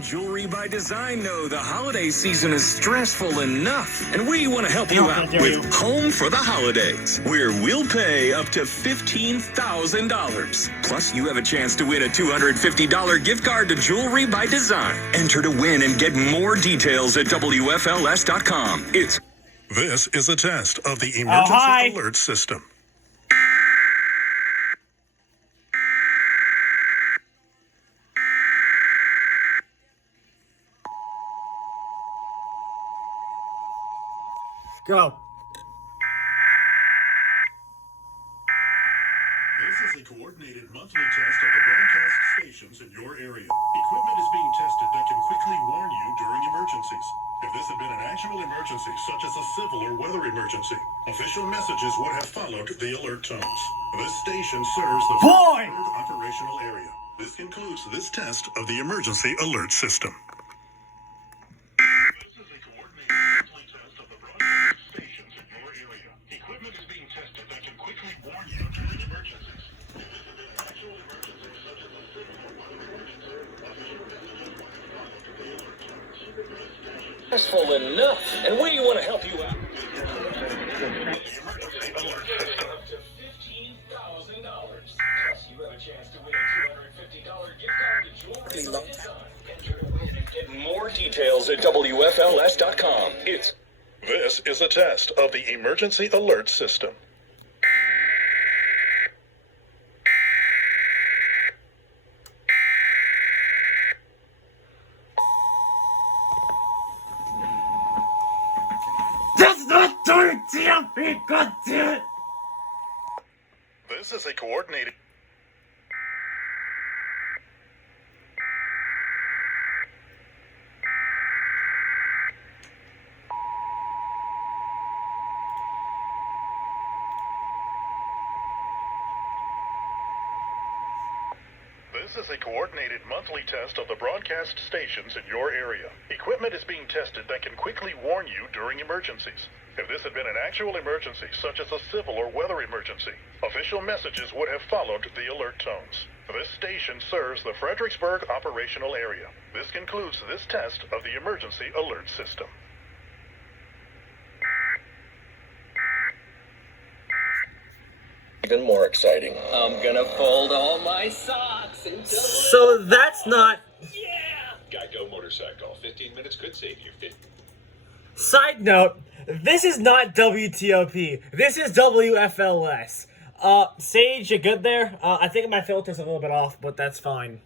and Jewelry by Design know the holiday season is stressful enough, and we want to help you out with Home for the Holidays, where we'll pay up to $15,000. Plus, you have a chance to win a $250 gift card to Jewelry by Design. Enter to win and get more details at WFLS.com. This is a test of the emergency alert system. Go. This is a coordinated monthly test of the broadcast stations in your area. Equipment is being tested that can quickly warn you during emergencies. If this had been an actual emergency, such as a civil or weather emergency, official messages would have followed the alert tones. This station serves the Fredericksburg operational area. This concludes this test of the emergency alert system. Stressful enough, and we want to help you out. Up to $15,000. Plus, you have a chance to win a $250 gift card to Jewelry by Design. Enter to win and get more details at WFLS.com. This is a test of the emergency alert system. That's not WTOP, goddammit! This is a coordinated... This is a coordinated monthly test of the broadcast stations in your area. Equipment is being tested that can quickly warn you during emergencies. If this had been an actual emergency, such as a civil or weather emergency, official messages would have followed the alert tones. This station serves the Fredericksburg operational area. This concludes this test of the emergency alert system. Even more exciting. I'm gonna fold all my socks until... So that's not... Yeah! Geico Motorcycle. 15 minutes could save you 50. Side note, this is not WTOP. This is WFLS. Sage, you good there? I think my filter's a little bit off, but that's fine.